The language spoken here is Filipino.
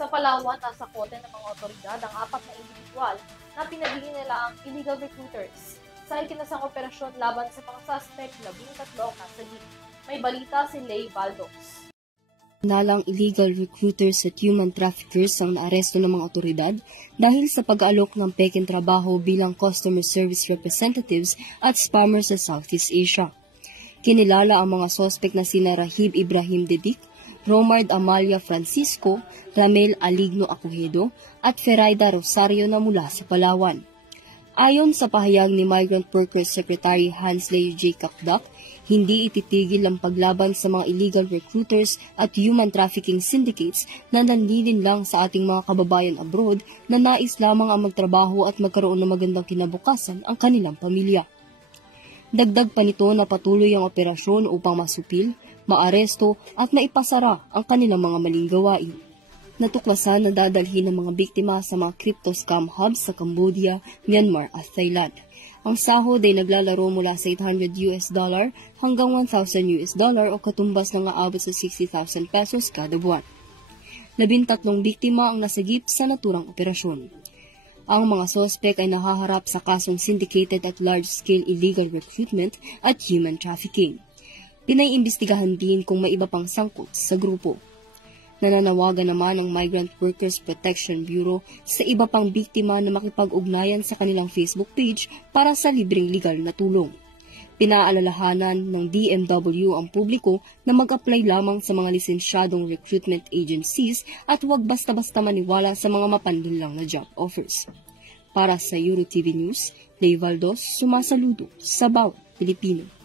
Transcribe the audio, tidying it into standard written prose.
Sa Palawan, nasa kote ng mga otoridad ang 4 na individual na pinagiging nila ang illegal recruiters. Sa ikinasang operasyon laban sa mga suspect, 13 ang nasagip. May balita si Lay Valdos. Nalang illegal recruiters at human traffickers ang naaresto ng mga otoridad dahil sa pag-aalok ng pekeng trabaho bilang customer service representatives at spammers sa Southeast Asia. Kinilala ang mga sospek na sina Rahib Ibrahim Dedik, Romard Amalia Francisco, Ramel Aligno Acujedo at Feraida Rosario na mula sa Palawan. Ayon sa pahayag ni Migrant Workers Secretary Hansley J. Kakdak, hindi ititigil ang paglaban sa mga illegal recruiters at human trafficking syndicates na nanlilin lang sa ating mga kababayan abroad na nais lamang ang magtrabaho at magkaroon ng magandang kinabukasan ang kanilang pamilya. Dagdag pa nito na patuloy ang operasyon upang masupil, maaresto at maipasara ang kanilang mga maling gawain. Natuklasan na dadalhin ng mga biktima sa mga crypto scam hubs sa Cambodia, Myanmar at Thailand. Ang sahod ay naglalaro mula sa $800 hanggang $1,000 o katumbas ng aabot sa 60,000 pesos kada buwan. 13 biktima ang nasagip sa naturang operasyon. Ang mga sospek ay nahaharap sa kasong syndicated at large-scale illegal recruitment at human trafficking. Pinaiimbestigahan din kung may iba pang sangkot sa grupo. Nananawagan naman ang Migrant Workers Protection Bureau sa iba pang biktima na makipag-ugnayan sa kanilang Facebook page para sa libreng legal na tulong. Pinaalalahanan ng DMW ang publiko na mag-apply lamang sa mga lisensyadong recruitment agencies at huwag basta-basta maniwala sa mga mapanlinlang na job offers. Para sa EuroTV News, Lay Valdos, sumasaludo sa bawat Pilipino.